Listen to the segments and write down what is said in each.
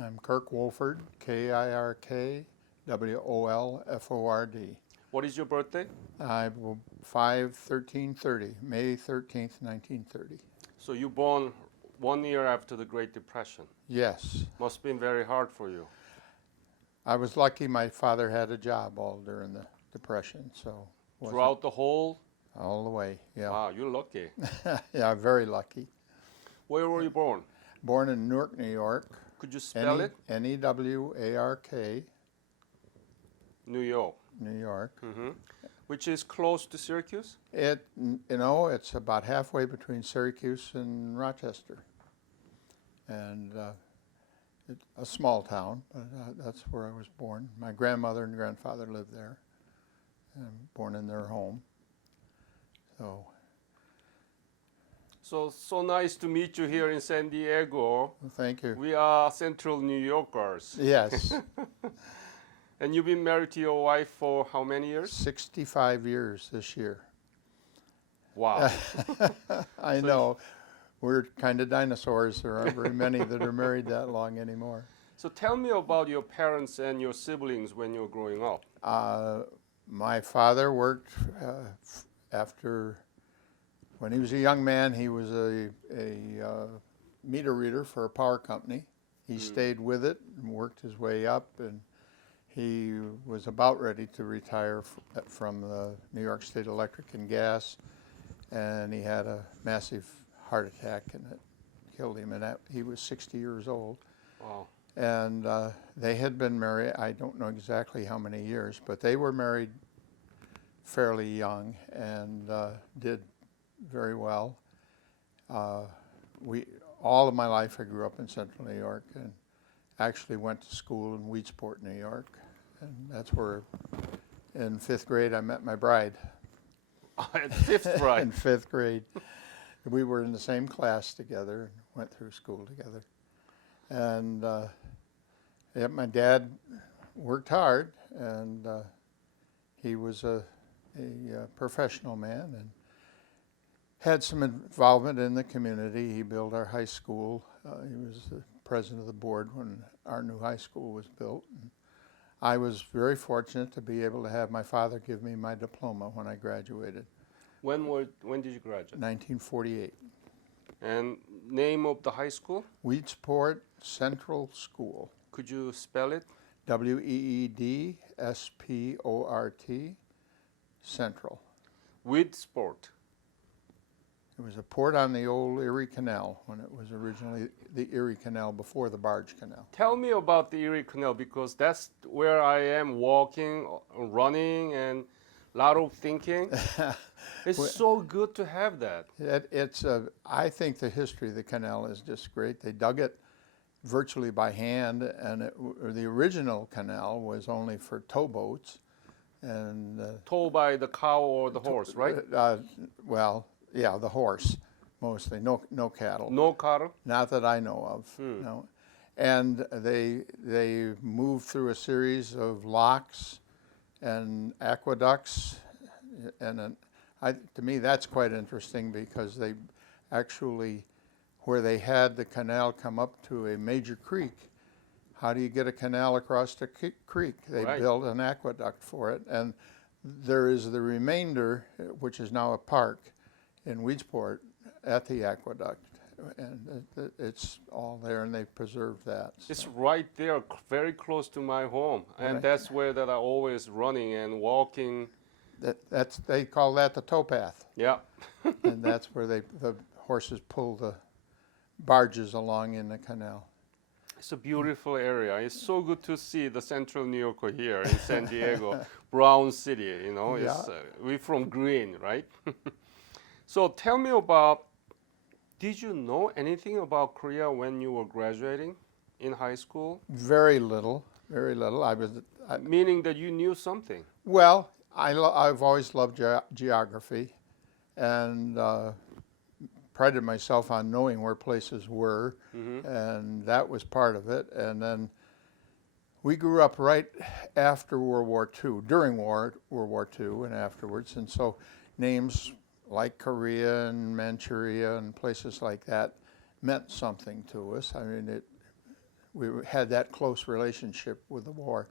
I'm Kirk Walford, Kirk Wolford. What is your birthday? I'm 5/13/30, May 13th, 1930. So you born 1 year after the Great Depression. Yes. Must have been very hard for you. I was lucky my father had a job all during the Depression, so Throughout the whole? all the way, yeah. Wow, you're lucky. Yeah, very lucky. Where were you born? Born in Newark, New York. Could you spell it? Newark, New York. New York. Mm-hmm. Which is close to Syracuse? It's about halfway between Syracuse and Rochester. And it's a small town, but that's where I was born. My grandmother and grandfather lived there. I'm born in their home. So nice to meet you here in San Diego. Thank you. We are Central New Yorkers. Yes. And you've been married to your wife for how many years? 65 years this year. Wow. I know. We're kind of dinosaurs. There aren't very many that are married that long anymore. So tell me about your parents and your siblings when you were growing up. My father worked when he was a young man, he was a meter reader for a power company. He stayed with it and worked his way up, and he was about ready to retire from the New York State Electric and Gas, and he had a massive heart attack, and it killed him, and he was 60 years old. Wow. And they had been married, I don't know exactly how many years, but they were married fairly young and did very well. All of my life I grew up in Central New York and actually went to school in Weedsport, New York. And that's where in 5th grade I met my bride. In 5th grade? In 5th grade. We were in the same class together and went through school together. And my dad worked hard, and he was a professional man and had some involvement in the community. He built our high school. He was the president of the board when our new high school was built. And I was very fortunate to be able to have my father give me my diploma when I graduated. When did you graduate? 1948. And name of the high school? Weedsport Central School. Could you spell it? Weedsport, Central. Weedsport. It was a port on the old Erie Canal when it was originally the Erie Canal before the barge canal. Tell me about the Erie Canal, because that's where I am walking, running, and a lot of thinking. It's so good to have that. I think the history of the canal is just great. They dug it virtually by hand, and the original canal was only for towboats. And Towed by the cow or the horse, right? Well, yeah, the horse, mostly. No cattle. No cattle? Not that I know of. No. And they moved through a series of locks and aqueducts, and to me that's quite interesting, because they actually, where they had the canal come up to a major creek, how do you get a canal across the creek? They built an aqueduct for it, and there is the remainder, which is now a park in Weedsport at the aqueduct, and it's all there, and they've preserved that. It's right there, very close to my home, and that's where that I always running and walking. They call that the towpath. Yeah. And that's where the horses pull the barges along in the canal. It's a beautiful area. It's so good to see the Central New Yorker here in San Diego, Brown City. You know, we're from Green, right? So tell me about. Did you know anything about Korea when you were graduating in high school? Very little, very little. Meaning that you knew something. Well, I've always loved geography, and prided myself on knowing where places were, and that was part of it. And then we grew up right after World War II, during World War II and afterwards, and so names like Korea and Manchuria and places like that meant something to us. I mean, had that close relationship with the war,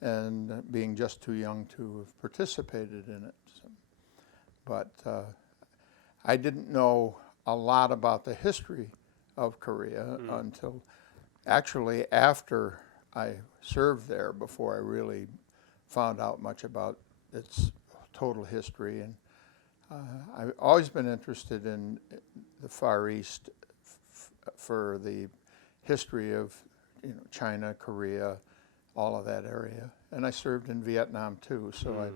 and being just too young to have participated in it. So, but I didn't know a lot about the history of Korea until actually after I served there, before I really found out much about its total history. And I've always been interested in the Far East for the history of, China, Korea, all of that area. And I served in Vietnam too, so I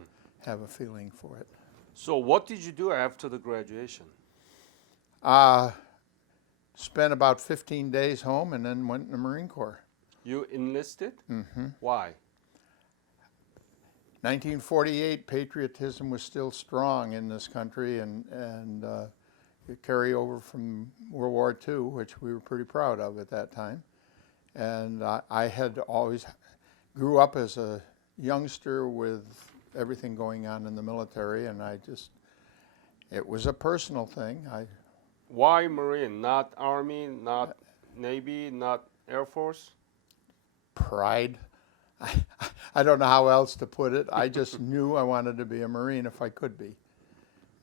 have a feeling for it. So what did you do after the graduation? Spent about 15 days home and then went in the Marine Corps. You enlisted? Mm-hmm. Why? 1948, patriotism was still strong in this country, and it carried over from World War II, which we were pretty proud of at that time. And I had always grew up as a youngster with everything going on in the military, and it was a personal thing. Why Marine? Not Army, not Navy, not Air Force? Pride. I don't know how else to put it. I just knew I wanted to be a Marine if I could be.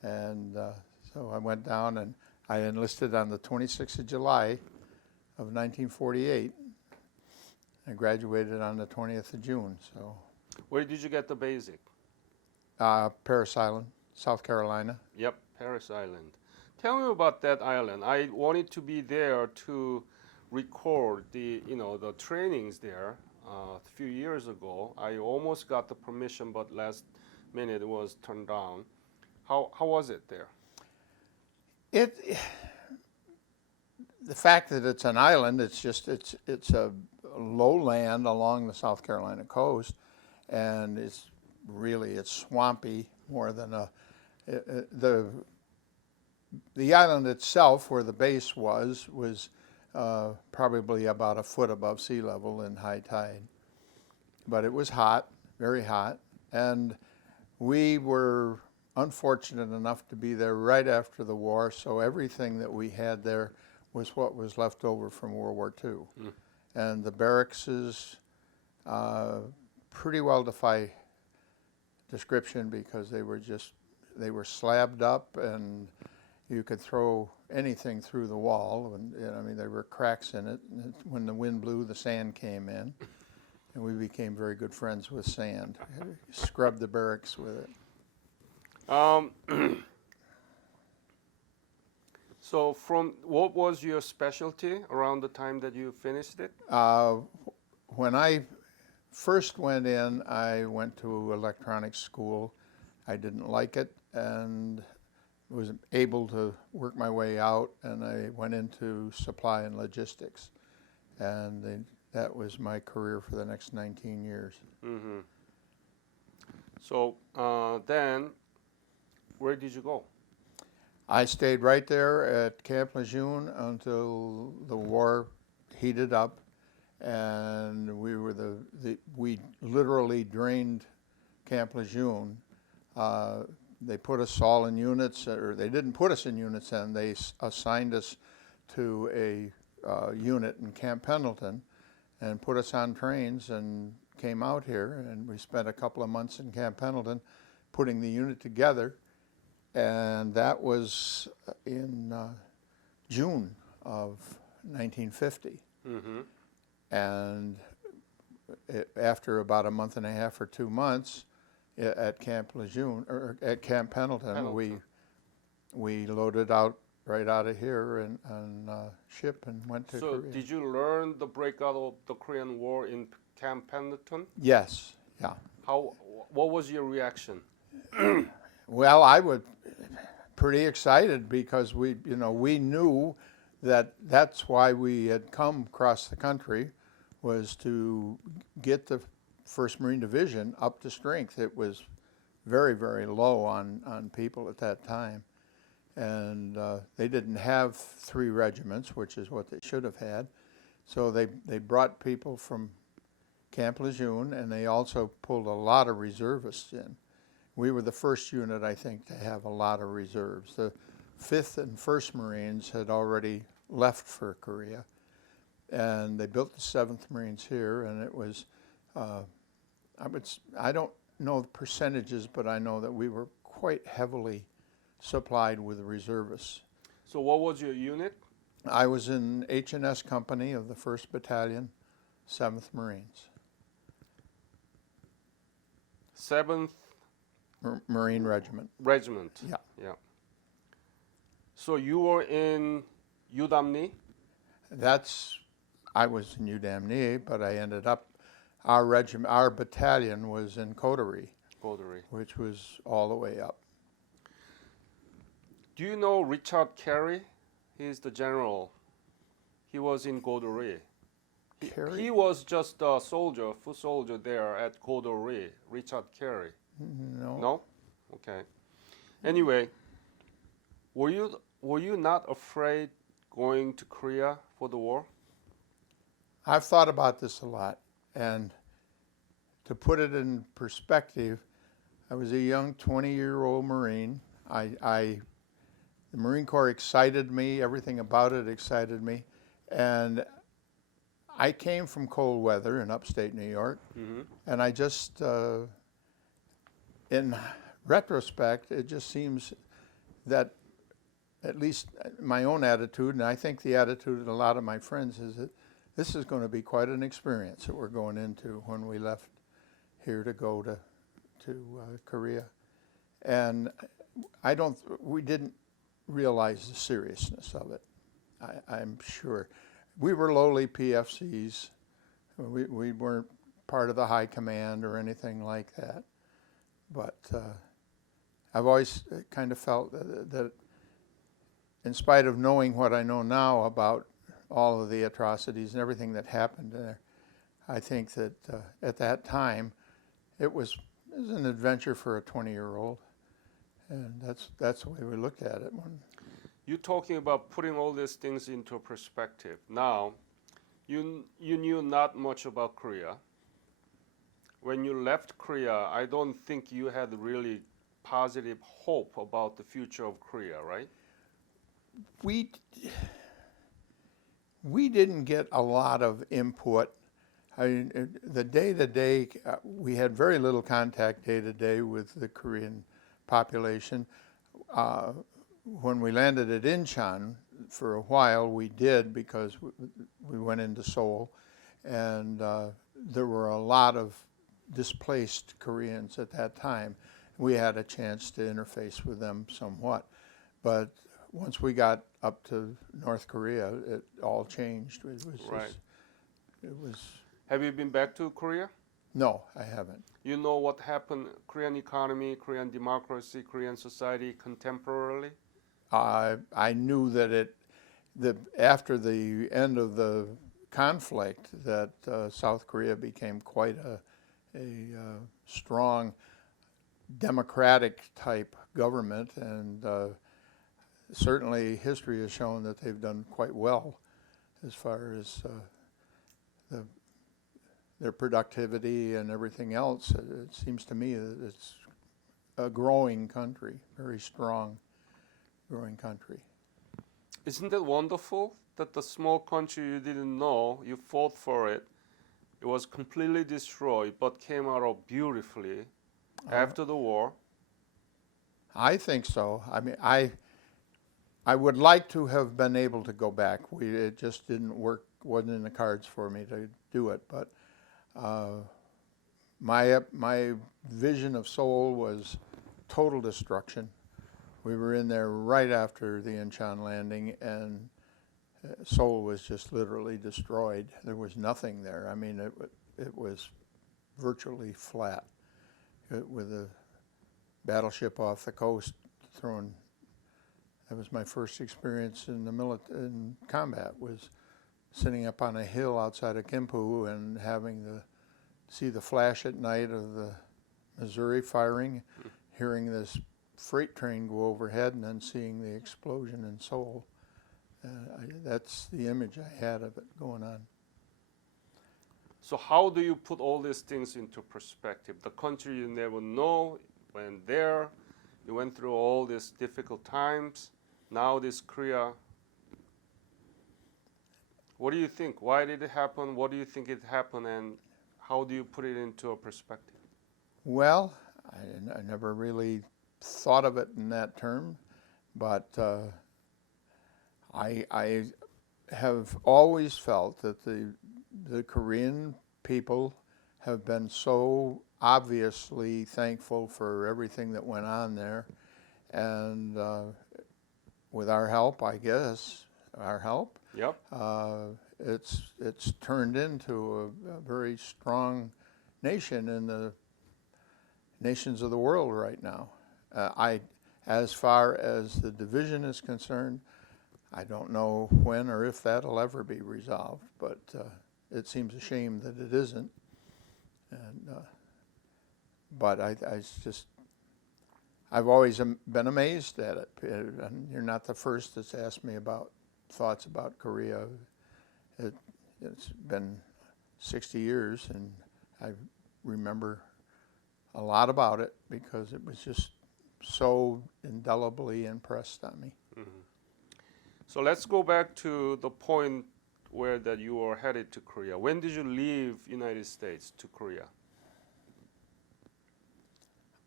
And so I went down and I enlisted on the 26th of July of 1948. I graduated on the 20th of June. So, Where did you get the basic? Parris Island, South Carolina. Yep, Parris Island. Tell me about that island. I wanted to be there to record the trainings there a few years ago. I almost got the permission, but last minute it was turned down. How was it there? The fact that it's an island, it's a lowland along the South Carolina coast, and it's swampy more than the island itself, where the base was probably about a foot above sea level in high tide. But it was hot, very hot, and we were unfortunate enough to be there right after the war, so everything that we had there was what was left over from World War II. And the barracks is pretty well defy description, because they were slabbed up, and you could throw anything through the wall, and there were cracks in it. And when the wind blew, the sand came in, and we became very good friends with sand. Scrubbed the barracks with it. So what was your specialty around the time that you finished it? When I first went in, I went to electronics school. I didn't like it, and was able to work my way out, and I went into supply and logistics, and that was my career for the next 19 years. Mm-hmm. So then, where did you go? I stayed right there at Camp Lejeune until the war heated up, and we literally drained Camp Lejeune. They put us all in units, or they didn't put us in units then. They assigned us to a unit in Camp Pendleton and put us on trains and came out here. And we spent a couple of months in Camp Pendleton putting the unit together. And that was in June of 1950. Mm-hmm. And after about a month and a half or 2 months, at Camp Lejeune, or at Camp Pendleton, we loaded out right out of here and on ship and went to Korea. So did you learn the breakout of the Korean War in Camp Pendleton? Yes, yeah. What was your reaction? Well, I was pretty excited, because we knew that that's why we had come across the country, was to get the 1st Marine Division up to strength. It was very, very low on people at that time. And they didn't have 3 regiments, which is what they should have had. So they brought people from Camp Lejeune, and they also pulled a lot of reservists in. We were the first unit, I think, to have a lot of reserves. The 5th and 1st Marines had already left for Korea. and they built the 7th Marines here, and it was, I don't know the percentages, but I know that we were quite heavily supplied with reservists. So what was your unit? I was in H&S Company of the 1st Battalion, 7th Marines. 7th Marine Regiment. Regiment. Yeah. Yeah. So you were in Udamni? I was in Udamni, but I ended up, our battalion was in Coterie, which was all the way up. Do you know Richard Carey? He's the general. He was in Coterie. Carey? He was just a soldier, foot soldier there at Coterie. Richard Carey. No. No? Okay. Anyway, were you not afraid going to Korea for the war? I've thought about this a lot, and to put it in perspective, I was a young 20-year-old Marine. The Marine Corps excited me, everything about it excited me, and I came from cold weather in upstate New York, and I just, in retrospect, it just seems that at least my own attitude, and I think the attitude of a lot of my friends, is that this is going to be quite an experience that we're going into when we left here to go to Korea. And we didn't realize the seriousness of it, I'm sure. We were lowly PFCs. We weren't part of the high command or anything like that. But I've always kind of felt that in spite of knowing what I know now about all of the atrocities and everything that happened there, I think that at that time it was an adventure for a 20-year-old, and that's the way we looked at it. You're talking about putting all these things into perspective. Now, you knew not much about Korea. When you left Korea, I don't think you had really positive hope about the future of Korea, right? We didn't get a lot of input. I mean, the day-to-day, we had very little contact day-to-day with the Korean population. When we landed at Incheon, for a while we did, because we went into Seoul, and there were a lot of displaced Koreans at that time. We had a chance to interface with them somewhat. But once we got up to North Korea, it all changed. It was Right. It was. Have you been back to Korea? No, I haven't. You know what happened, Korean economy, Korean democracy, Korean society contemporarily? I knew that after the end of the conflict, that South Korea became quite a strong democratic type government, and certainly history has shown that they've done quite well as far as their productivity and everything else. It seems to me that it's a growing country, very strong growing country. Isn't that wonderful that the small country you didn't know, you fought for it, it was completely destroyed but came out of beautifully after the war? I think so. I mean, I would like to have been able to go back. It just didn't work, wasn't in the cards for me to do it. But my vision of Seoul was total destruction. We were in there right after the Incheon landing, and Seoul was just literally destroyed. There was nothing there. I mean, it was virtually flat, with a battleship off the coast thrown. That was my first experience in in combat, was sitting up on a hill outside of Kimpu and having see the flash at night of the Missouri firing, hearing this freight train go overhead, and then seeing the explosion in Seoul. That's the image I had of it going on. So how do you put all these things into perspective? The country you never know, went there, you went through all these difficult times. Now this Korea, What do you think? Why did it happen? What do you think it happened? And how do you put it into a perspective? Well, I never really thought of it in that term, but I have always felt that the Korean people have been so obviously thankful for everything that went on there, and with our help, I guess, Yep. it's turned into a very strong nation in the nations of the world right now. As far as the division is concerned, I don't know when or if that'll ever be resolved, but it seems a shame that it isn't. And but I've always been amazed at it. And you're not the first that's asked me about thoughts about Korea. It's been 60 years, and I remember a lot about it because it was just so indelibly impressed on me. Mm-hmm. So let's go back to the point where that you were headed to Korea. When did you leave United States to Korea?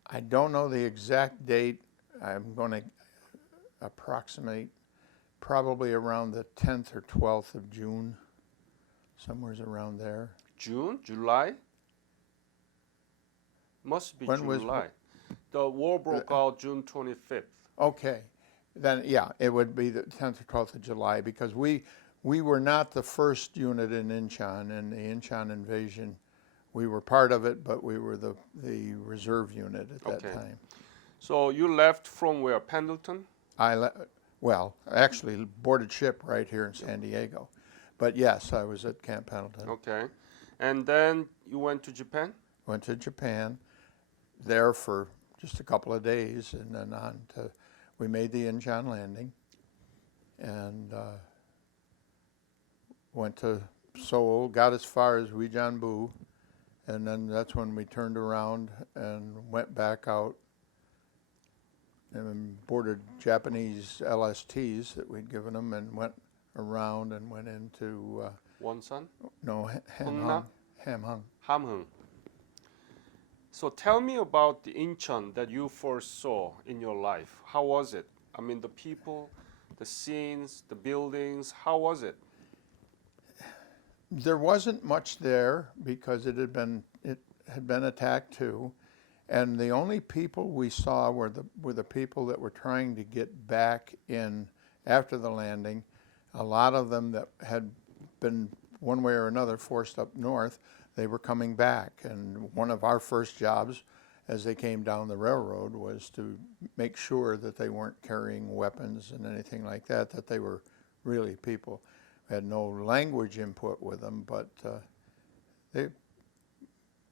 I don't know the exact date. I'm going to approximate probably around the 10th or 12th of June, somewhere around there. June? July? Must be When was- July. The war broke out June 25th. Okay, then yeah, it would be the 10th or 12th of July because we were not the first unit in Incheon in the Incheon invasion. We were part of it, but we were the reserve unit at that time. So you left from where? Pendleton? Well, actually boarded ship right here in San Diego. But yes, I was at Camp Pendleton. Okay. And then you went to Japan? Went to Japan, there for just a couple of days, and then we made the Incheon landing, and went to Seoul, got as far as Uijeonbu, and then that's when we turned around and went back out and boarded Japanese LSTs that we'd given them and went around and went into Wonsan? Hamhung. Hamhung. So tell me about the Incheon that you first saw in your life. How was it? I mean, the people, the scenes, the buildings, how was it? There wasn't much there because it had been attacked too, and the only people we saw were the people that were trying to get back in after the landing. A lot of them that had been one way or another forced up north, they were coming back, and one of our first jobs as they came down the railroad was to make sure that they weren't carrying weapons and anything like that, that they were really people. We had no language input with them, but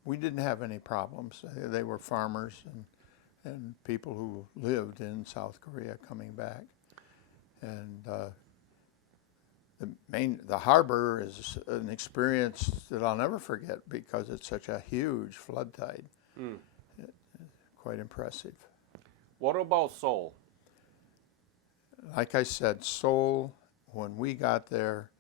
we didn't have any problems. They were farmers and people who lived in South Korea coming back. And the harbor is an experience that I'll never forget because it's such a huge flood tide. Quite impressive. What about Seoul? Like I said, Seoul, when we got there,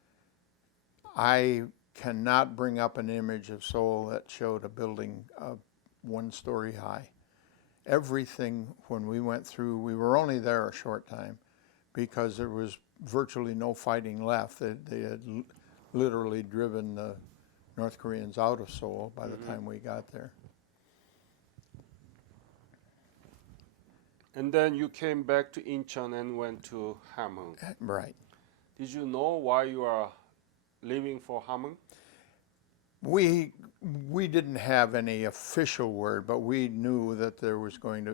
I cannot bring up an image of Seoul that showed a building 1 story high. Everything, when we went through, we were only there a short time because there was virtually no fighting left. They had literally driven the North Koreans out of Seoul by the time we got there. And then you came back to Incheon and went to Hamhung. Right. Did you know why you are leaving for Hamhung? We didn't have any official word, but we knew that it was going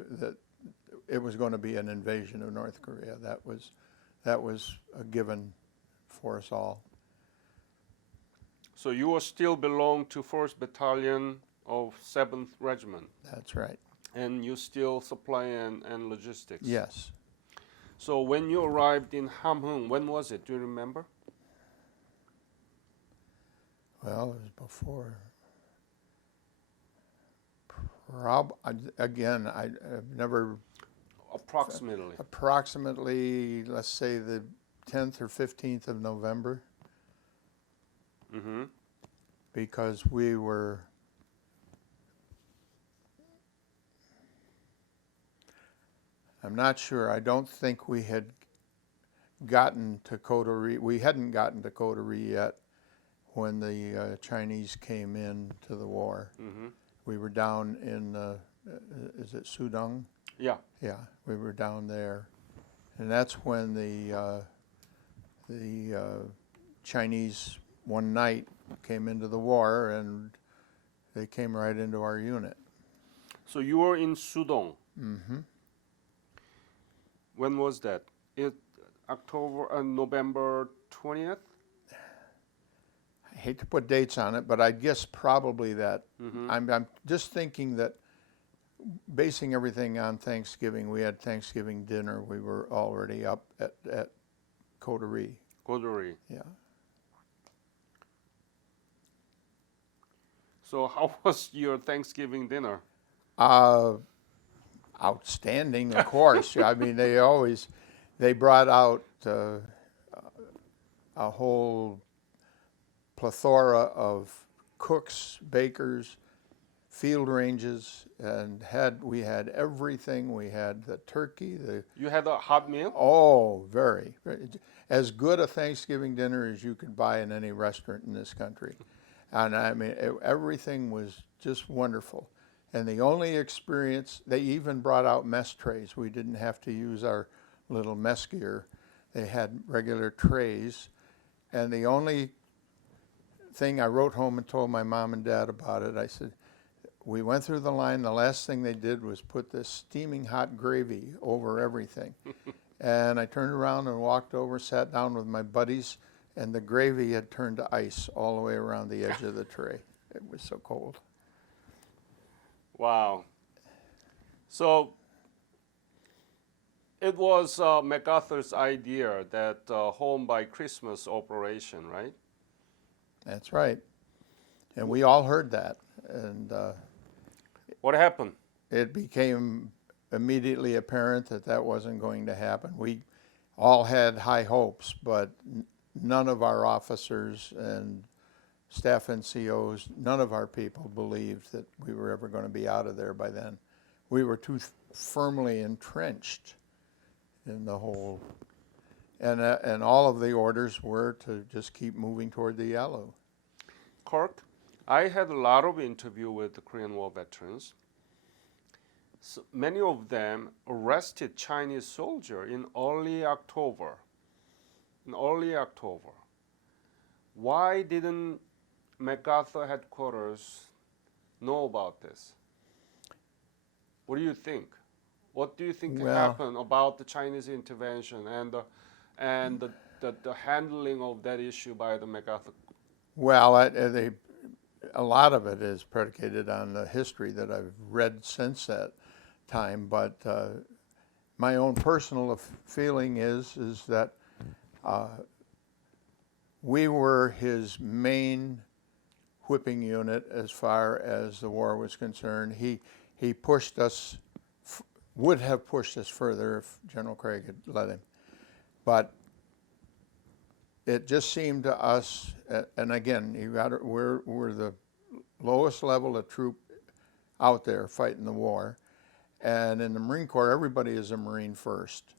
to be an invasion of North Korea. That was a given for us all. So you will still belong to 1st Battalion of 7th Regiment. That's right. And you still supply and logistics. Yes. So when you arrived in Hamhung, when was it? Do you remember? Well, it was before. Again, I've never. Approximately, let's say the 10th or 15th of November. Mm-hmm. because we were, I'm not sure, I don't think we had gotten to Coterie. We hadn't gotten to Coterie yet when the Chinese came in to the war. Mm-hmm. We were down in, is it Sudong? Yeah. Yeah, we were down there. And that's when the Chinese one night came into the war, and they came right into our unit. So you were in Sudong. Mm-hmm. When was that? November 20th? I hate to put dates on it, but I guess probably that. Mm-hmm. I'm just thinking that, basing everything on Thanksgiving, we had Thanksgiving dinner. We were already up at Coterie. Coterie. Yeah. So how was your Thanksgiving dinner? Outstanding, of course. I mean, they brought out a whole plethora of cooks, bakers, field ranges, and we had everything. We had the turkey, You had a hot meal? very, as good a Thanksgiving dinner as you could buy in any restaurant in this country. And I mean, everything was just wonderful. And the only experience, they even brought out mess trays. We didn't have to use our little mess gear. They had regular trays. And the only thing, I wrote home and told my mom and dad about it. I said, we went through the line. The last thing they did was put this steaming hot gravy over everything. And I turned around and walked over, sat down with my buddies, and the gravy had turned to ice all the way around the edge of the tray. It was so cold. Wow. So it was MacArthur's idea, that home by Christmas operation, right? That's right. And we all heard that. And What happened? it became immediately apparent that that wasn't going to happen. We all had high hopes, but none of our officers and staff NCOs, none of our people believed that we were ever going to be out of there by then. We were too firmly entrenched in the whole, and all of the orders were to just keep moving toward the Yalu. Kirk, I had a lot of interview with the Korean War veterans. So many of them arrested Chinese soldier in early October. Why didn't MacArthur headquarters know about this? What do you think? What do you think happened about the Chinese intervention and the handling of that issue by the MacArthur? Well, a lot of it is predicated on the history that I've read since that time, but my own personal feeling is that we were his main whipping unit as far as the war was concerned. He pushed us, would have pushed us further if General Craig had let him. But it just seemed to us, and again, we're the lowest level of troop out there fighting the war. And in the Marine Corps, everybody is a Marine first.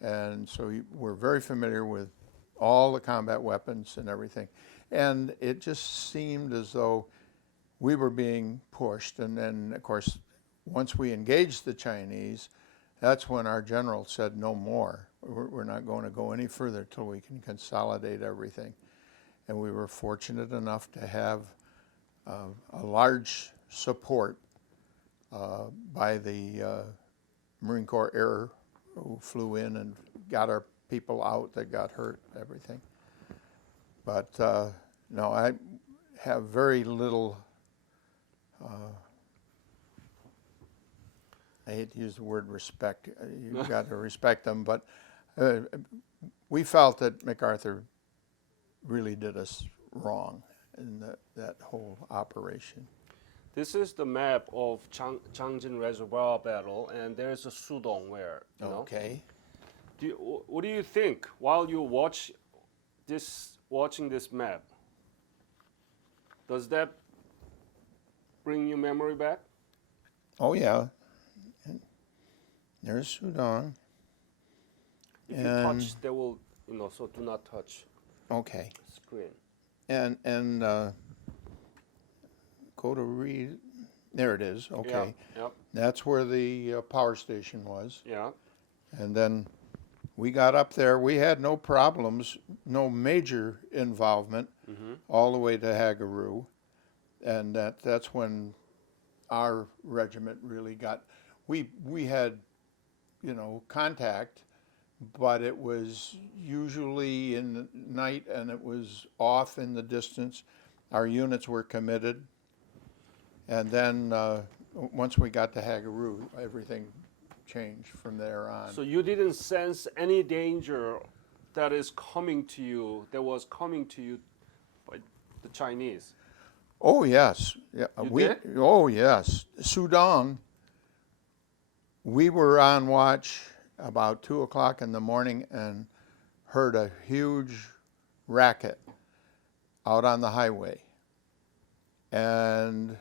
And so we're very familiar with all the combat weapons and everything. And it just seemed as though we were being pushed. And then, of course, once we engaged the Chinese, that's when our general said no more. We're not going to go any further till we can consolidate everything. And we were fortunate enough to have a large support by the Marine Corps Air, who flew in and got our people out that got hurt, everything. But no, I have very little, I hate to use the word respect. You've got to respect them, but we felt that MacArthur really did us wrong in that whole operation. This is the map of Changjin Reservoir battle, and there's a Sudong where, you know. Okay. What do you think while you watching this map? Does that bring you memory back? Oh yeah, there's Sudan. If you touch, they will, so do not touch Okay, screen. and go to read. There it is. Okay, Yep. that's where the power station was. Yeah. And then we got up there. We had no problems, no major involvement, all the way to Hagaru, and that's when our regiment really got. We had, contact, but it was usually in the night and it was off in the distance. Our units were committed, and then once we got to Hagaru, everything changed from there on. So you didn't sense any danger that was coming to you by the Chinese? Oh yes, yeah. You did? Oh yes, Sudan. We were on watch about 2 o'clock in the morning and heard a huge racket out on the highway. And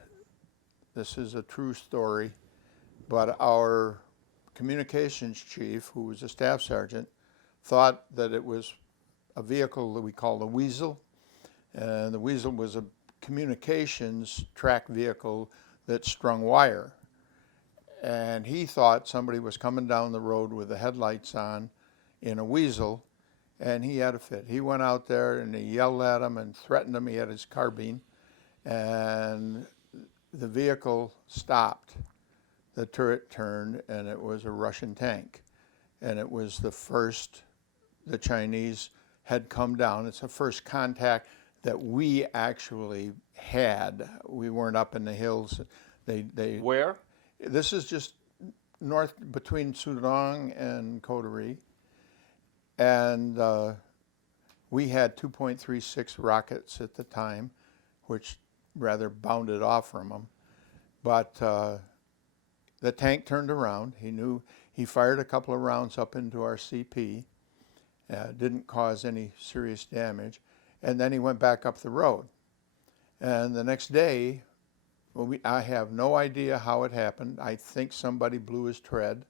this is a true story, but our communications chief, who was a staff sergeant, thought that it was a vehicle that we call the Weasel. And the Weasel was a communications track vehicle that strung wire. And he thought somebody was coming down the road with the headlights on in a Weasel, and he had a fit. He went out there and he yelled at him and threatened him. He had his carbine, and the vehicle stopped. The turret turned, and it was a Russian tank. And it was the first the Chinese had come down. It's the first contact that we actually had. We weren't up in the hills. They Where? This is just north between Sudan and Coterie. And we had 2.36 rockets at the time, which rather bounded off from them. But the tank turned around. He fired a couple of rounds up into our CP. Didn't cause any serious damage. And then he went back up the road. And the next day, I have no idea how it happened. I think somebody blew his tread.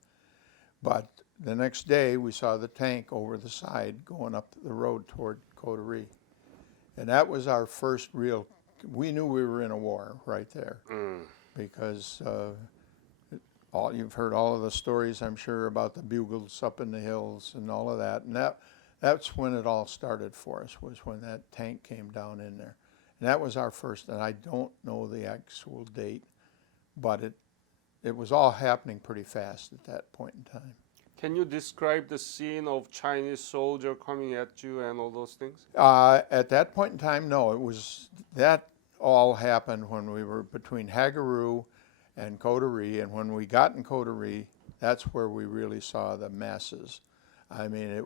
But the next day, we saw the tank over the side going up the road toward Coterie. And that was our first real, we knew we were in a war right there. Because you've heard all of the stories, I'm sure, about the bugles up in the hills and all of that. And that's when it all started for us, was when that tank came down in there. And that was our first, and I don't know the actual date, but it was all happening pretty fast at that point in time. Can you describe the scene of Chinese soldier coming at you and all those things? At that point in time, no. That all happened when we were between Hagaru and Coterie, and when we got in Coterie, that's where we really saw the masses. I mean,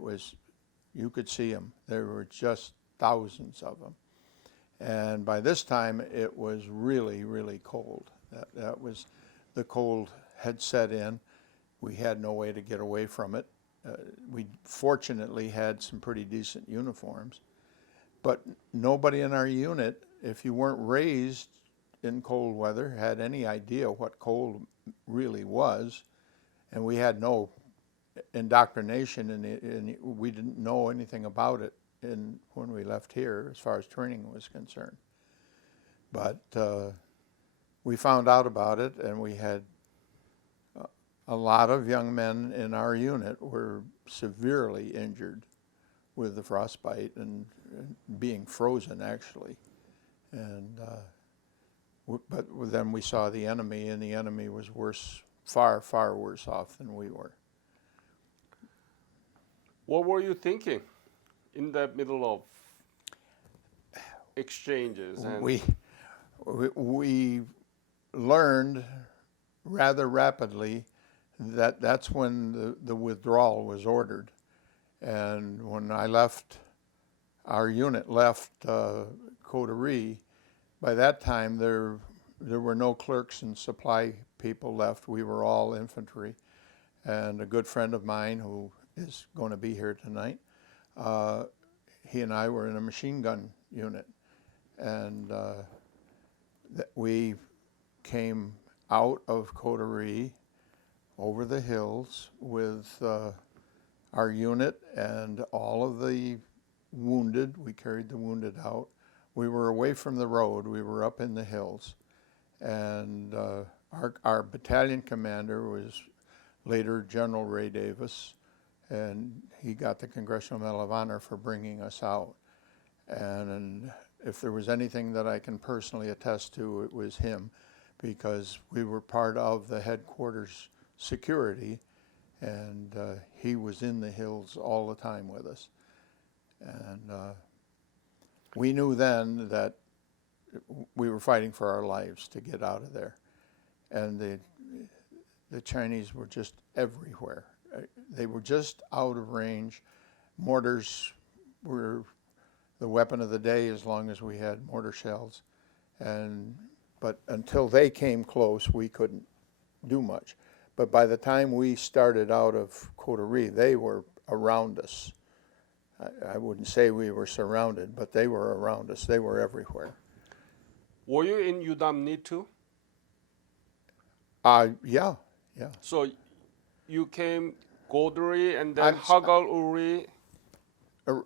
you could see them. There were just thousands of them. And by this time, it was really, really cold. That was, the cold had set in. We had no way to get away from it. We fortunately had some pretty decent uniforms. But nobody in our unit, if you weren't raised in cold weather, had any idea what cold really was. And we had no indoctrination, and we didn't know anything about it when we left here as far as training was concerned. But we found out about it, and we had a lot of young men in our unit were severely injured with the frostbite and being frozen, actually. And but then we saw the enemy, and the enemy was worse, far, far worse off than we were. What were you thinking in the middle of exchanges? And We learned rather rapidly that that's when the withdrawal was ordered. And when our unit left Coterie, by that time there were no clerks and supply people left. We were all infantry. And a good friend of mine who is going to be here tonight, he and I were in a machine gun unit. And we came out of Coterie over the hills with our unit and all of the wounded. We carried the wounded out. We were away from the road. We were up in the hills. And our battalion commander was later General Ray Davis, and he got the Congressional Medal of Honor for bringing us out. And if there was anything that I can personally attest to, it was him, because we were part of the headquarters security, and he was in the hills all the time with us. And we knew then that we were fighting for our lives to get out of there. And the Chinese were just everywhere. They were just out of range. Mortars were the weapon of the day as long as we had mortar shells. But until they came close, we couldn't do much. But by the time we started out of Coterie, they were around us. I wouldn't say we were surrounded, but they were around us. They were everywhere. Were you in Udamni too? Yeah. So you came Godri and then Hagal Uri.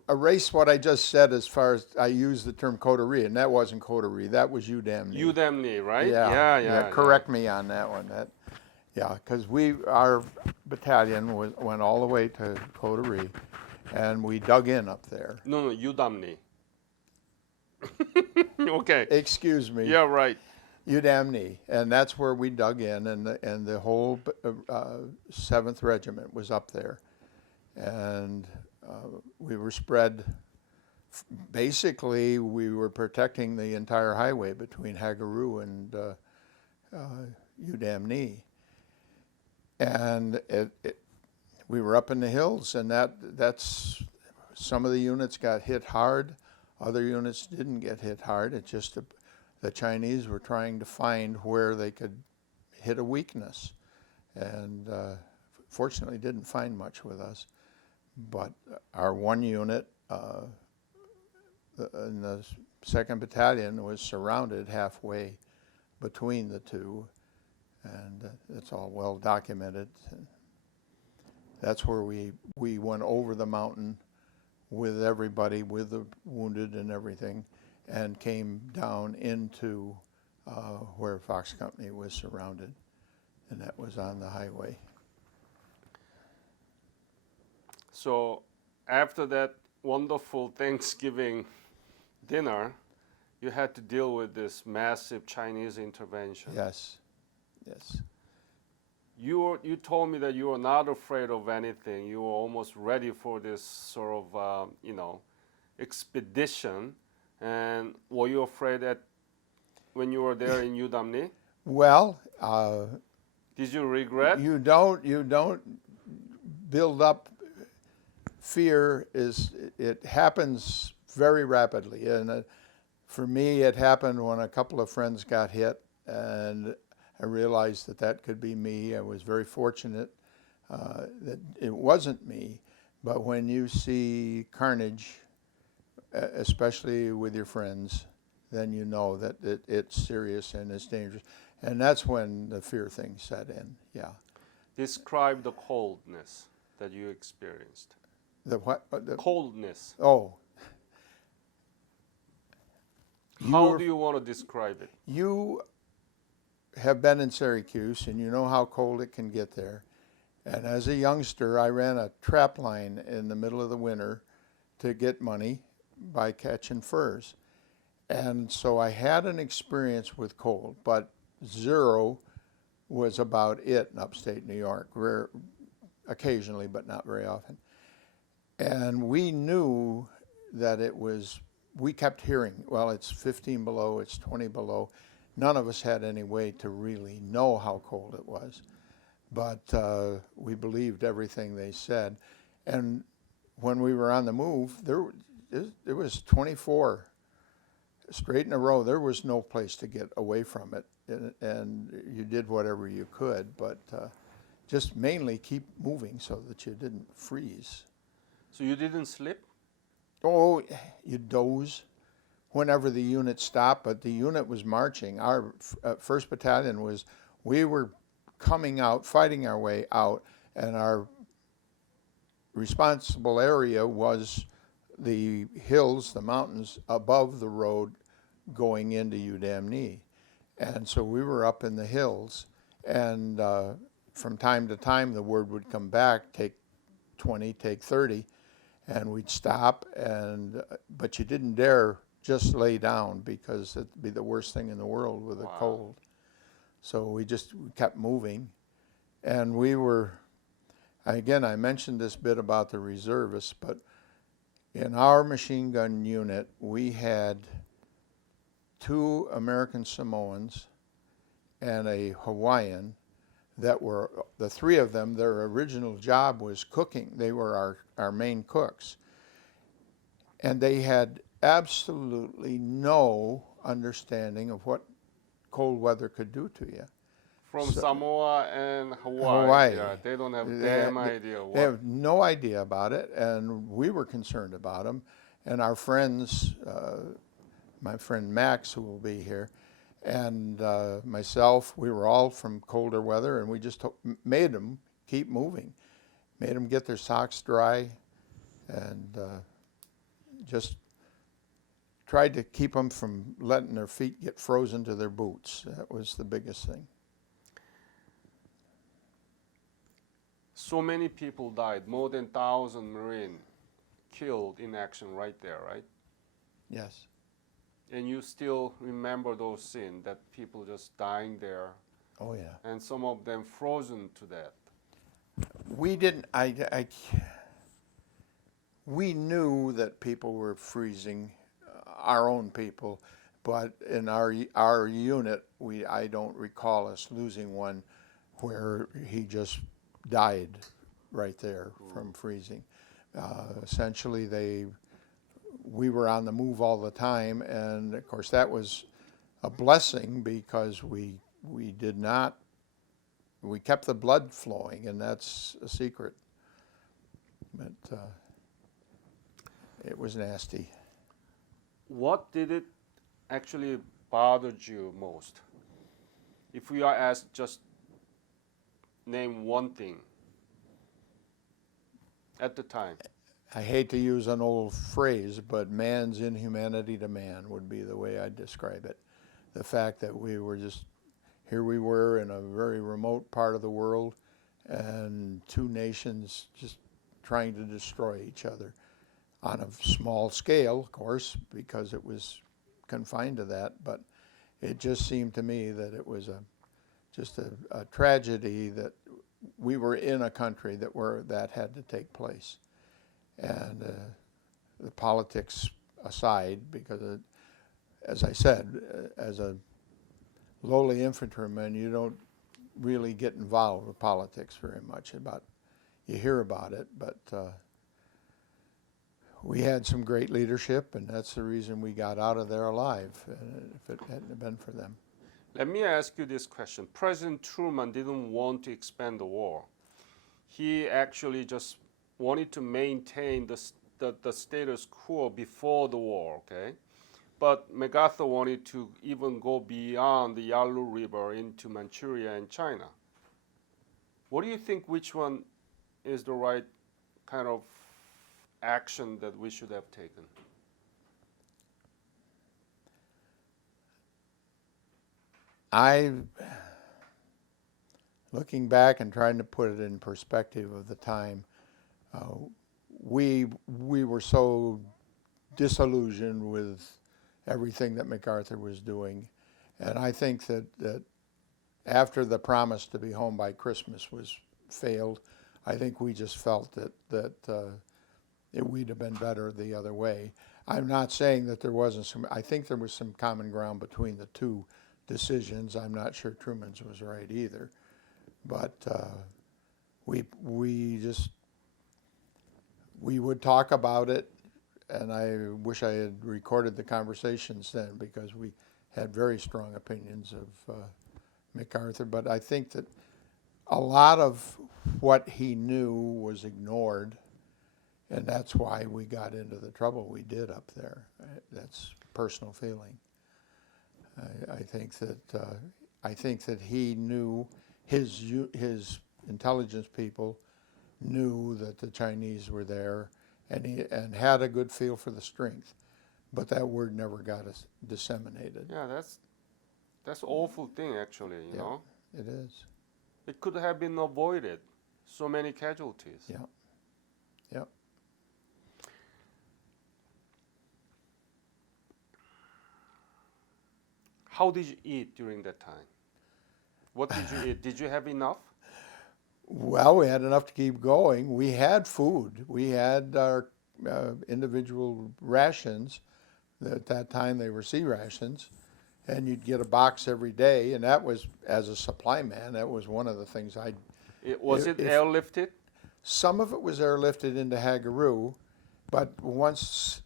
Erase what I just said as far as I used the term Coterie, and that wasn't Coterie. That was Udamni. Udamni, right? Yeah. Correct me on that one. Because our battalion went all the way to Coterie, and we dug in up there. No, Udamni. Okay. Excuse me. Yeah, right. Udamni, and that's where we dug in, and the whole 7th Regiment was up there, and we were spread. Basically, we were protecting the entire highway between Hagaru and Udamni, and we were up in the hills, and that's some of the units got hit hard, other units didn't get hit hard. It just the Chinese were trying to find where they could hit a weakness, and fortunately didn't find much with us. But our one unit in the 2nd Battalion was surrounded halfway between the two, and it's all well documented. That's where we went over the mountain with everybody, with the wounded and everything, and came down into where Fox Company was surrounded, and that was on the highway. So after that wonderful Thanksgiving dinner, you had to deal with this massive Chinese intervention. Yes. You told me that you were not afraid of anything. You were almost ready for this sort of expedition. And were you afraid that when you were there in Udamni? Well, did you regret? You don't build up fear. It happens very rapidly, and for me, it happened when a couple of friends got hit, and I realized that could be me. I was very fortunate that it wasn't me, but when you see carnage, especially with your friends, then you know that it's serious and it's dangerous. And that's when the fear thing set in, yeah. Describe the coldness that you experienced. The what? The coldness. Oh. How do you want to describe it? You have been in Syracuse, and you know how cold it can get there. And as a youngster, I ran a trap line in the middle of the winter to get money by catching furs. And so I had an experience with cold, but 0 was about it in upstate New York, occasionally, but not very often. And we knew that we kept hearing, well, it's 15 below, it's 20 below. None of us had any way to really know how cold it was. But we believed everything they said. And when we were on the move, there was 24 straight in a row. There was no place to get away from it. And you did whatever you could, but just mainly keep moving so that you didn't freeze. So you didn't sleep? Oh, you doze. whenever the unit stopped, but the unit was marching. Our 1st Battalion we were coming out, fighting our way out, and our responsible area was the hills, the mountains above the road going into Udamne. And so we were up in the hills, and from time to time the word would come back, take 20, take 30, and we'd stop, but you didn't dare just lay down because it'd be the worst thing in the world with a cold. So we kept moving, and we were, again, I mentioned this bit about the reservists, but in our machine gun unit, we had 2 American Samoans and a Hawaiian that were, the 3 of them, their original job was cooking. They were our main cooks. And they had absolutely no understanding of what cold weather could do to you. From Samoa and Hawaii. Yeah, they don't have damn idea. They have no idea about it, and we were concerned about them. And our friends, my friend Max, who will be here, and myself, we were all from colder weather, and we just made them keep moving, made them get their socks dry, and just tried to keep them from letting their feet get frozen to their boots. That was the biggest thing. So many people died, more than 1,000 Marines killed in action right there, right? Yes. And you still remember those scenes, that people just dying there. Oh, yeah. And some of them frozen to death. We didn't, we knew that people were freezing, our own people, but in our unit, I don't recall us losing one where he just died right there from freezing. Essentially, we were on the move all the time, and of course that was a blessing because we kept the blood flowing, and that's a secret. But it was nasty. What did it actually bothered you most? If we are asked just name one thing at the time. I hate to use an old phrase, but man's inhumanity to man would be the way I'd describe it. The fact that we were here we were in a very remote part of the world, and 2 nations just trying to destroy each other on a small scale, of course, because it was confined to that, but it just seemed to me that it was just a tragedy that we were in a country that had to take place. And the politics aside, because as I said, as a lowly infantryman, you don't really get involved with politics very much. You hear about it, but we had some great leadership, and that's the reason we got out of there alive, if it hadn't been for them. Let me ask you this question. President Truman didn't want to expand the war. He actually just wanted to maintain the status quo before the war, okay? But MacArthur wanted to even go beyond the Yalu River into Manchuria and China. What do you think, which one is the right kind of action that we should have taken? Looking back and trying to put it in perspective of the time, we were so disillusioned with everything that MacArthur was doing, and I think that after the promise to be home by Christmas was failed, I think we just felt that we'd have been better the other way. I'm not saying that there wasn't some. I think there was some common ground between the 2 decisions. I'm not sure Truman's was right either, but we would talk about it, and I wish I had recorded the conversations then, because we had very strong opinions of MacArthur. But I think that a lot of what he knew was ignored, and that's why we got into the trouble we did up there. That's personal feeling. I think that he knew his intelligence people knew that the Chinese were there, and had a good feel for the strength, but that word never got disseminated. Yeah, that's awful thing actually. You know, It is. it could have been avoided. So many casualties. Yeah. Yeah. How did you eat during that time? What did you eat? Did you have enough? Well, we had enough to keep going. We had food. We had our individual rations. At that time, they were sea rations, and you'd get a box every day. And that was, as a supply man, that was one of the things I. Was it airlifted? Some of it was airlifted into Hagaru, but once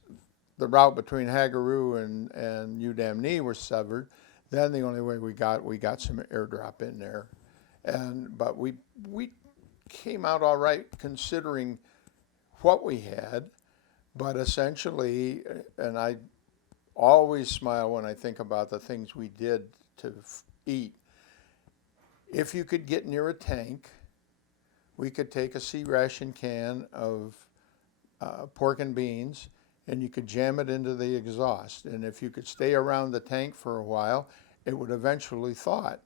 the route between Hagaru and Udamni was severed, then the only way we got some airdrop in there, but we came out all right considering what we had, but essentially, and I always smile when I think about the things we did to eat. If you could get near a tank, we could take a sea ration can of pork and beans, and you could jam it into the exhaust. And if you could stay around the tank for a while, it would eventually thaw it.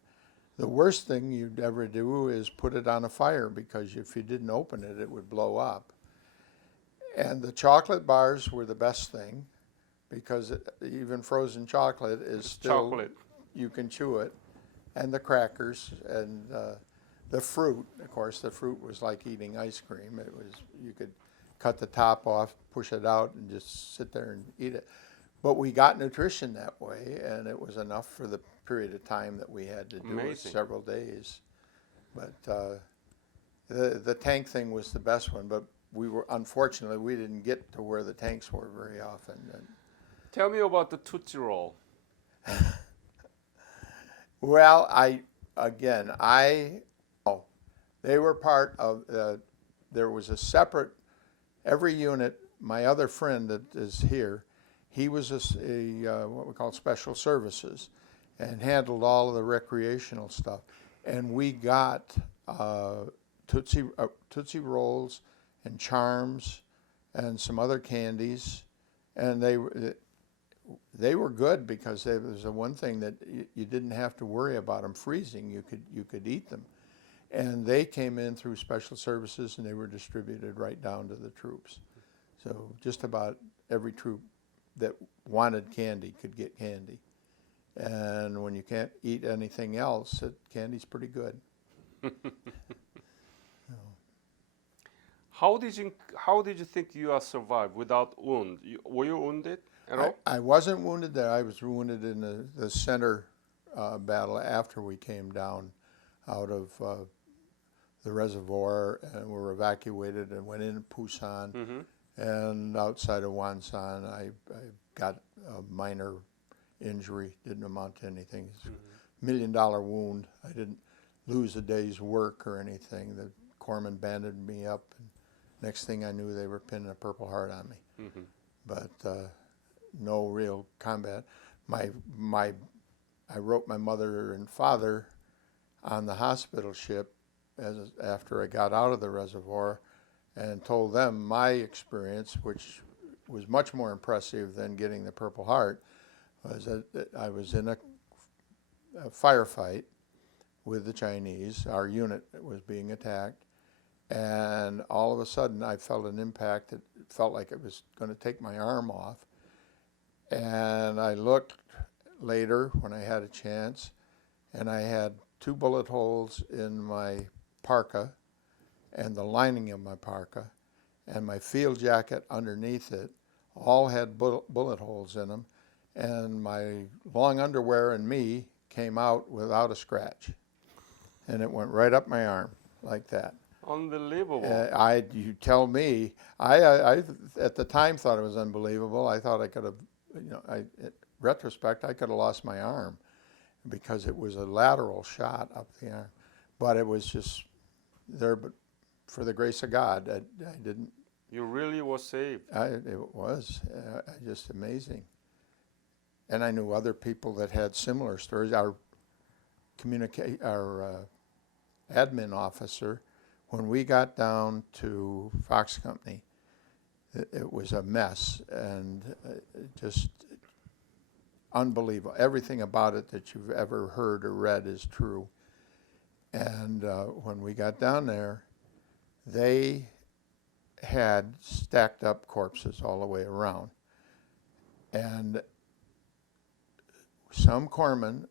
The worst thing you'd ever do is put it on a fire, because if you didn't open it, it would blow up. And the chocolate bars were the best thing, because even frozen chocolate is still, chocolate. You can chew it. And the crackers and the fruit, of course, the fruit was like eating ice cream. It was, you could cut the top off, push it out, and just sit there and eat it. But we got nutrition that way, and it was enough for the period of time that we had to do it, Amazing. several days. But the tank thing was the best one, but unfortunately, we didn't get to where the tanks were very often. Tell me about the Tootsie Roll. Well, they were part of, there was a separate, every unit, my other friend that is here, he was what we call special services, and handled all of the recreational stuff. And we got Tootsie Rolls and Charms and some other candies, and they were good, because there was the one thing that you didn't have to worry about them freezing. You could eat them, and they came in through special services, and they were distributed right down to the troops. So just about every troop that wanted candy could get candy, and when you can't eat anything else, candy's pretty good. How did you think you survived without wound? Were you wounded at all? I wasn't wounded there. I was wounded in the center battle after we came down out of the reservoir, and were evacuated and went in Busan. Mm-hmm. And outside of Wonsan, I got a minor injury, didn't amount to anything. It's a $1 million wound. I didn't lose a day's work or anything. The corpsman bandaged me up, and next thing I knew, they were pinning a Purple Heart on me. Mm-hmm. But no real combat. I wrote my mother and father on the hospital ship after I got out of the reservoir, and told them my experience, which was much more impressive than getting the Purple Heart, was that I was in a firefight with the Chinese. Our unit was being attacked, and all of a sudden I felt an impact that felt like it was going to take my arm off. And I looked later when I had a chance, and I had 2 bullet holes in my parka, and the lining of my parka, and my field jacket underneath it all had bullet holes in them, and my long underwear and me came out without a scratch, and it went right up my arm like that. Unbelievable. You tell me. I at the time thought it was unbelievable. I thought I could have, in retrospect, I could have lost my arm, because it was a lateral shot up the arm, but it was just there. But for the grace of God, I didn't. You really were saved. It was just amazing. and I knew other people that had similar stories. Our admin officer, when we got down to Fox Company, it was a mess, and just unbelievable. Everything about it that you've ever heard or read is true. And when we got down there, they had stacked up corpses all the way around. And some corpsman,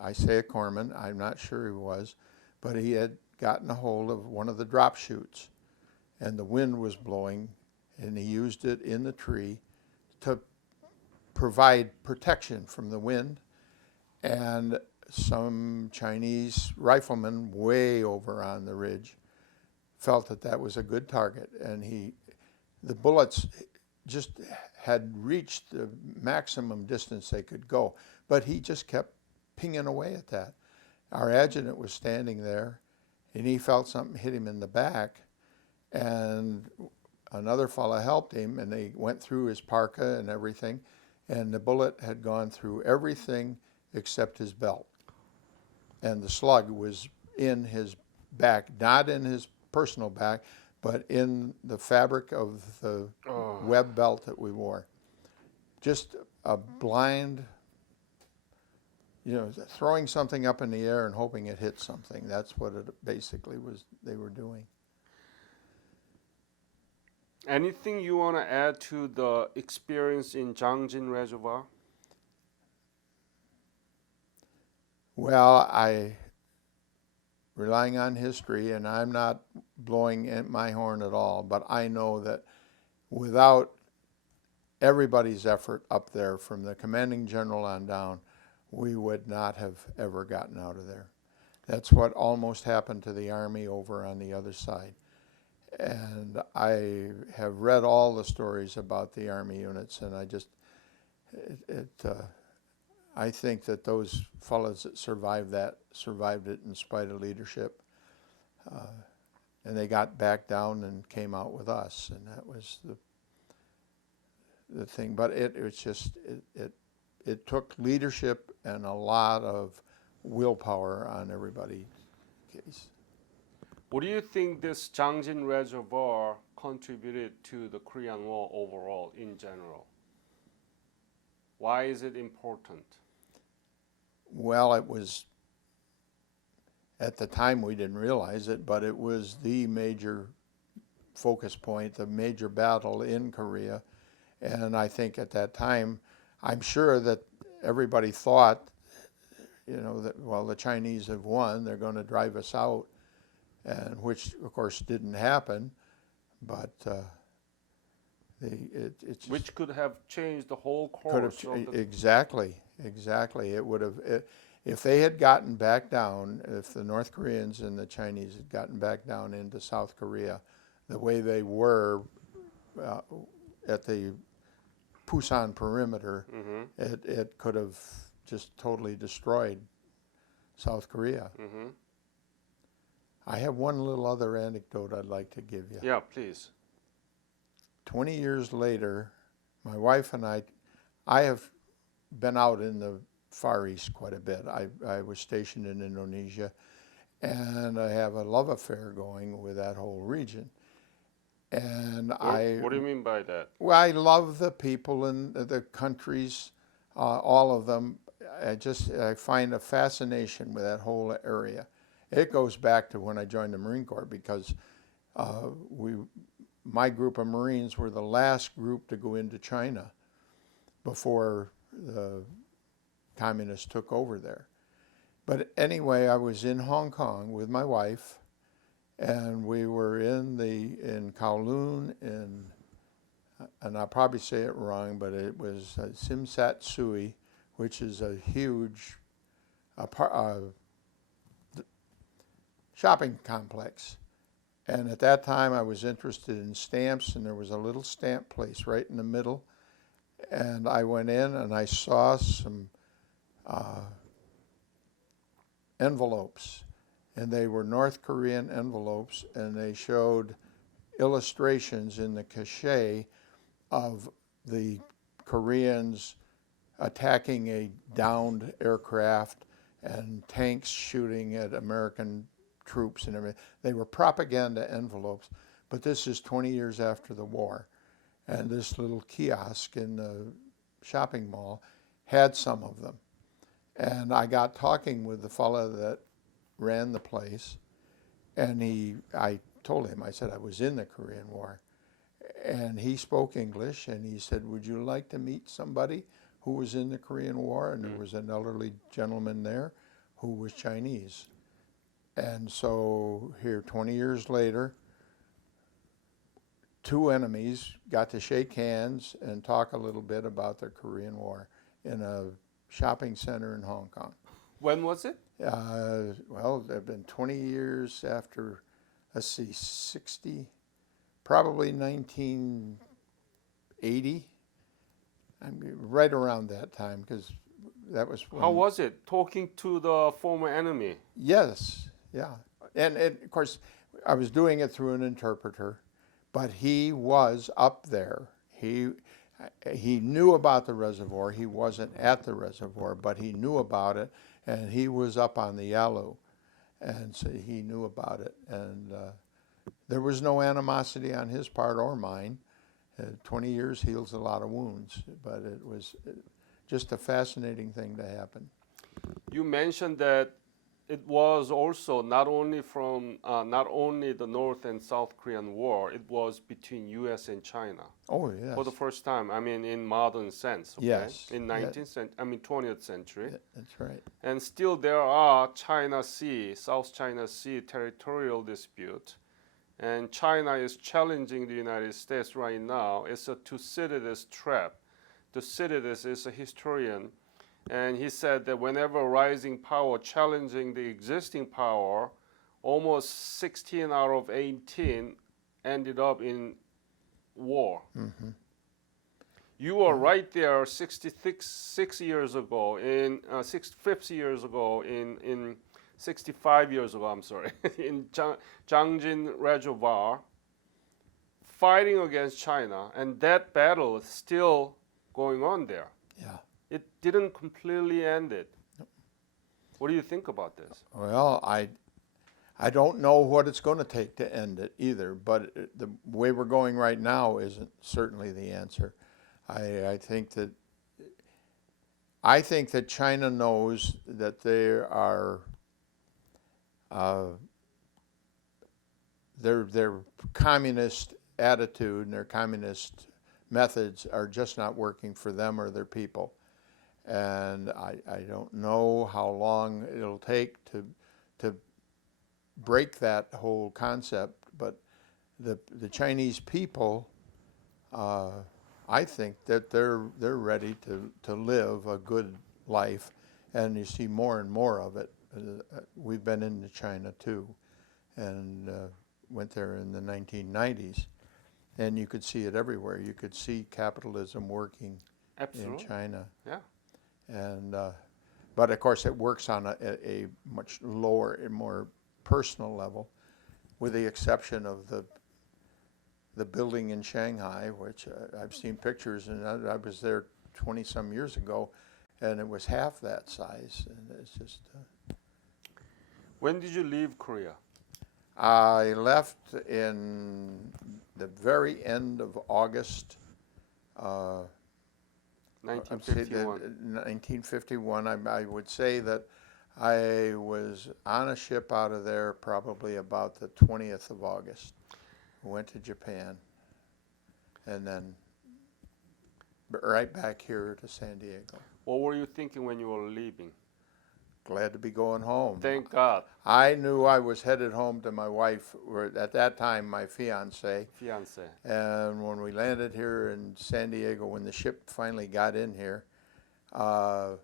I say a corpsman, I'm not sure he was, but he had gotten a hold of one of the drop chutes, and the wind was blowing, and he used it in the tree to provide protection from the wind. And some Chinese riflemen way over on the ridge felt that that was a good target, and the bullets just had reached the maximum distance they could go, but he just kept pinging away at that. Our adjutant was standing there, and he felt something hit him in the back, and another fellow helped him, and they went through his parka and everything, and the bullet had gone through everything except his belt. And the slug was in his back, not in his personal back, but in the fabric of the web belt that we wore. Just a blind, throwing something up in the air and hoping it hit something. That's what it basically was they were doing. Anything you want to add to the experience in Jangjin Reservoir? Well, relying on history, and I'm not blowing my horn at all, but I know that without everybody's effort up there, from the commanding general on down, we would not have ever gotten out of there. That's what almost happened to the Army over on the other side. And I have read all the stories about the Army units, and I think that those fellows that survived it in spite of leadership. And they got back down and came out with us, and that was the thing. But it took leadership and a lot of willpower on everybody's case. What do you think this Jangjin Reservoir contributed to the Korean War overall in general? Why is it important? Well, it was, at the time we didn't realize it, but it was the major focus point, the major battle in Korea. And I think at that time, I'm sure that everybody thought, that, well, the Chinese have won, they're going to drive us out, and which, of course, didn't happen. But which could have changed the whole course of the... Exactly. It would have, if they had gotten back down, if the North Koreans and the Chinese had gotten back down into South Korea the way they were at the Pusan perimeter, it could have just totally destroyed South Korea. I have one little other anecdote I'd like to give you. Yeah, please. 20 years later, my wife and I have been out in the Far East quite a bit. I was stationed in Indonesia, and I have a love affair going with that whole region. And What do you mean by that? Well, I love the people and the countries, all of them. I find a fascination with that whole area. It goes back to when I joined the Marine Corps, because my group of Marines were the last group to go into China before the communists took over there. But anyway, I was in Hong Kong with my wife, and we were in Kowloon, and I'll probably say it wrong, but it was Sim Sat Sui, which is a huge shopping complex. And at that time, I was interested in stamps, and there was a little stamp place right in the middle. And I went in, and I saw some envelopes, and they were North Korean envelopes, and they showed illustrations in the cachet of the Koreans attacking a downed aircraft and tanks shooting at American troops and everything. They were propaganda envelopes, but this is 20 years after the war. And this little kiosk in the shopping mall had some of them. And I got talking with the fellow that ran the place, and I told him, I said I was in the Korean War. And he spoke English, and he said, would you like to meet somebody who was in the Korean War? And there was an elderly gentleman there who was Chinese. And so here, 20 years later, two enemies got to shake hands and talk a little bit about the Korean War in a shopping center in Hong Kong. When was it? Well, there have been 20 years after, let's see, 60, probably 1980. I mean, right around that time, because that was when... How was it talking to the former enemy? Yes, yeah. And of course, I was doing it through an interpreter, but he was up there. He knew about the reservoir. He wasn't at the reservoir, but he knew about it, and he was up on the Yalu, and so he knew about it. And there was no animosity on his part or mine. 20 years heals a lot of wounds, but it was just a fascinating thing to happen. You mentioned that it was also not only the North and South Korean War, it was between U.S. and China. Oh, yes. For the first time, I mean, in modern sense. Okay? Yes. In 20th century. That's right. And still there are South China Sea territorial dispute. And China is challenging the United States right now. It's a Thucydides trap. Thucydides is a historian, and he said that whenever rising power challenging the existing power, almost 16 out of 18 ended up in war. Mm-hmm. You were right there 65 years ago, in 65 years ago, I'm sorry, in Jiangjin Reservoir, fighting against China, and that battle is still going on there. Yeah. It didn't completely end it. What do you think about this? Well, I don't know what it's going to take to end it either, but the way we're going right now isn't certainly the answer. I think that China knows that there are their communist attitude and their communist methods are just not working for them or their people. And I don't know how long it'll take to break that whole concept, but the Chinese people, I think that they're ready to live a good life, and you see more and more of it. We've been into China too, and went there in the 1990s, and you could see it everywhere. You could see capitalism working Absolutely. in China. Yeah. And but of course it works on a much lower and more personal level, with the exception of the building in Shanghai, which I've seen pictures, and I was there 20-some years ago, and it was half that size, and it's just... When did you leave Korea? I left in the very end of August. 1951. 1951. I would say that I was on a ship out of there probably about the 20th of August. Went to Japan, and then right back here to San Diego. What were you thinking when you were leaving? Glad to be going home. Thank God. I knew I was headed home to my wife, or at that time my fiance. And when we landed here in San Diego, when the ship finally got in here, I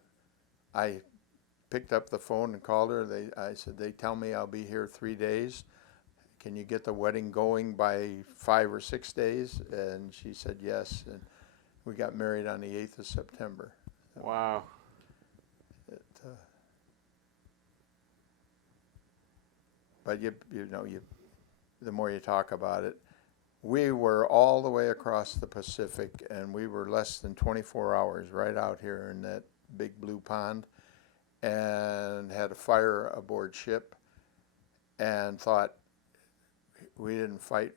picked up the phone and called her. I said, they tell me I'll be here 3 days. Can you get the wedding going by 5 or 6 days? And she said yes, and we got married on the 8th of September. Wow. But you know, the more you talk about it, we were all the way across the Pacific, and we were less than 24 hours right out here in that big blue pond, and had a fire aboard ship, and thought we didn't fight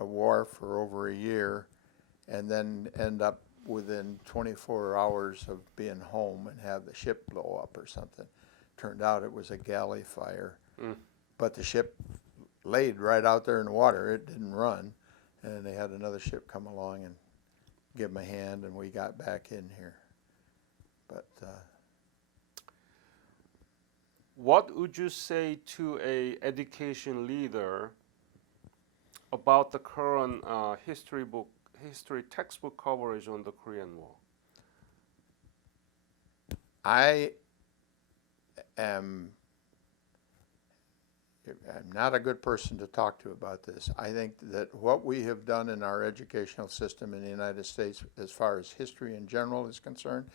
a war for over a year, and then end up within 24 hours of being home and have the ship blow up or something. Turned out it was a galley fire, but the ship laid right out there in the water. It didn't run, and they had another ship come along and give them a hand, and we got back in here. But what would you say to a education leader about the current history textbook coverage on the Korean War? I'm not a good person to talk to about this. I think that what we have done in our educational system in the United States, as far as history in general is concerned,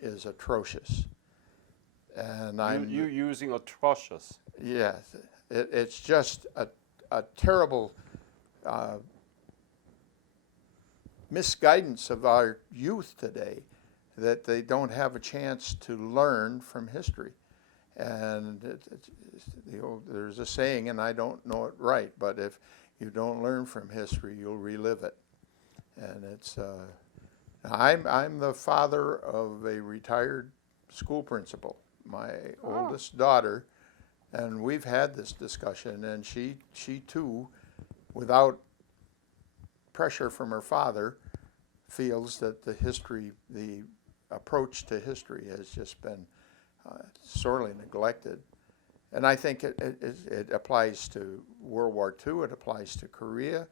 is atrocious. And You using atrocious. yes, it's just a terrible misguidance of our youth today, that they don't have a chance to learn from history. And there's a saying, and I don't know it right, but if you don't learn from history, you'll relive it. And it's I'm the father of a retired school principal, my oldest daughter, and we've had this discussion, and she too, without pressure from her father, feels that the approach to history has just been sorely neglected. And I think it applies to World War II, it applies to Korea,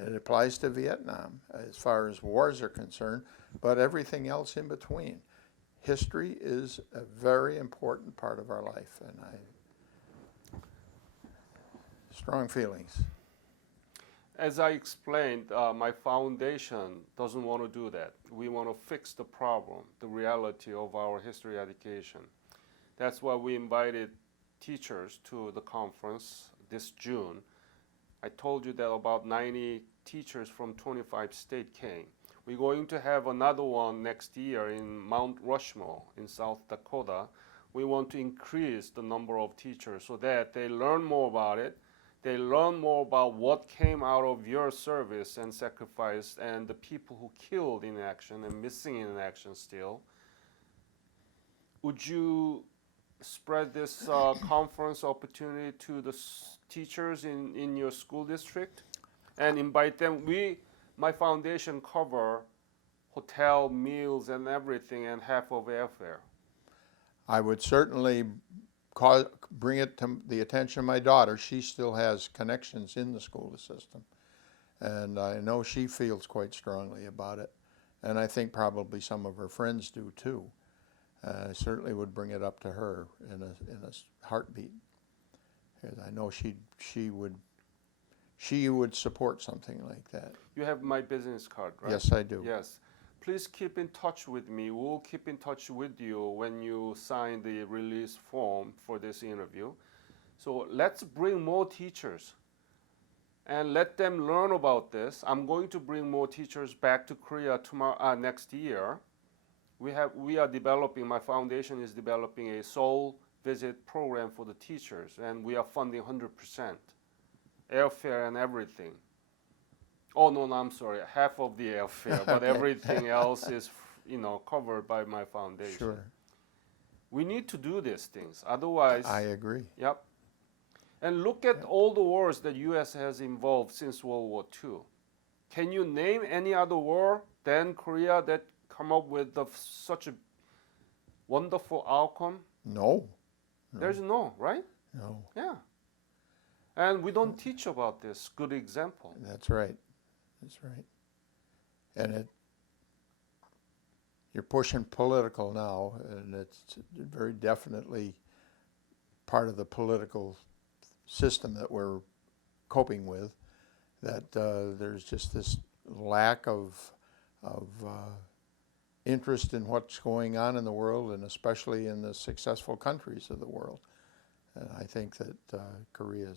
it applies to Vietnam as far as wars are concerned, but everything else in between. History is a very important part of our life, and strong feelings. As I explained, my foundation doesn't want to do that. We want to fix the problem, the reality of our history education. That's why we invited teachers to the conference this June. I told you that about 90 teachers from 25 states came. We're going to have another one next year in Mount Rushmore in South Dakota. We want to increase the number of teachers so that they learn more about it. They learn more about what came out of your service and sacrifice and the people who killed in action and missing in action still. Would you spread this conference opportunity to the teachers in your school district and invite them? My foundation cover hotel, meals, and everything, and half of airfare. I would certainly bring it to the attention of my daughter. She still has connections in the school system, and I know she feels quite strongly about it, and I think probably some of her friends do too. I certainly would bring it up to her in a heartbeat, because I know she would support something like that. You have my business card, right? Yes, I do. Yes. Please keep in touch with me. We'll keep in touch with you when you sign the release form for this interview. So let's bring more teachers and let them learn about this. I'm going to bring more teachers back to Korea next year. We are developing, my foundation is developing a Seoul visit program for the teachers, and we are funding 100%, airfare and everything. Oh no, I'm sorry, half of the airfare, but everything else is, covered by my foundation. Sure. We need to do these things, otherwise. I agree. Yep. And look at all the wars that U.S. has involved since World War II. Can you name any other war than Korea that come up with such a wonderful outcome? No. There's no, right? No. Yeah. And we don't teach about this good example. That's right. That's right. And you're pushing political now, and it's very definitely part of the political system that we're coping with, that there's just this lack of interest in what's going on in the world, and especially in the successful countries of the world. And I think that Korea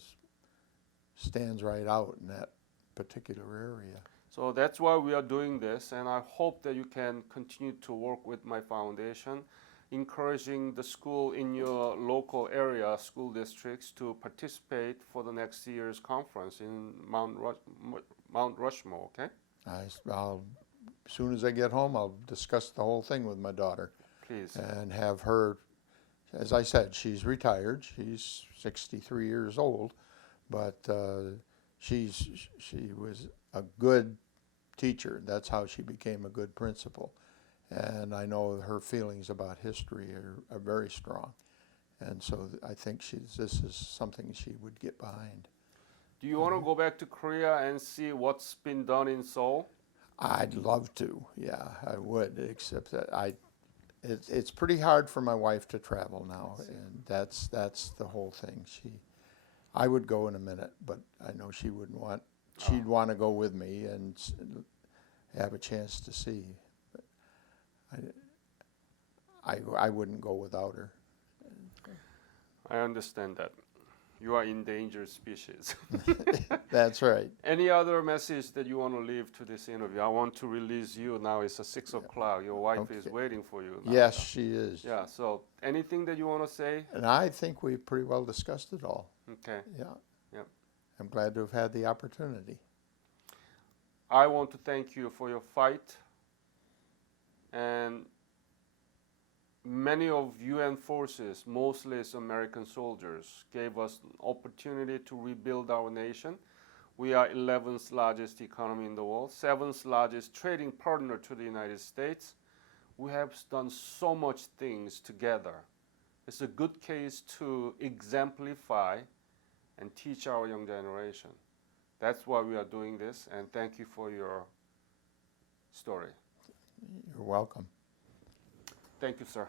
stands right out in particular area. So that's why we are doing this, and I hope that you can continue to work with my foundation, encouraging the school in your local area, school districts, to participate for the next year's conference in Mount Rushmore, okay? I'll, as soon as I get home, I'll discuss the whole thing with my daughter. Please. And have her, as I said, she's retired. She's 63 years old, but she was a good teacher. That's how she became a good principal. And I know her feelings about history are very strong. And so I think this is something she would get behind. Do you want to go back to Korea and see what's been done in Seoul? I'd love to, yeah, I would, except that it's pretty hard for my wife to travel now, and that's the whole thing. I would go in a minute, but I know she wouldn't want. She'd want to go with me and have a chance to see. But I wouldn't go without her. I understand that. You are endangered species. That's right. Any other message that you want to leave to this interview? I want to release you now. It's 6 o'clock. Your wife is waiting for you now. Yes, she is. Yeah, so anything that you want to say? And I think we've pretty well discussed it all. Okay. Yeah. Yep. I'm glad to have had the opportunity. I want to thank you for your fight. And many of UN forces, mostly as American soldiers, gave us an opportunity to rebuild our nation. We are 11th largest economy in the world, 7th largest trading partner to the United States. We have done so much things together. It's a good case to exemplify and teach our young generation. That's why we are doing this, and thank you for your story. You're welcome. Thank you, sir.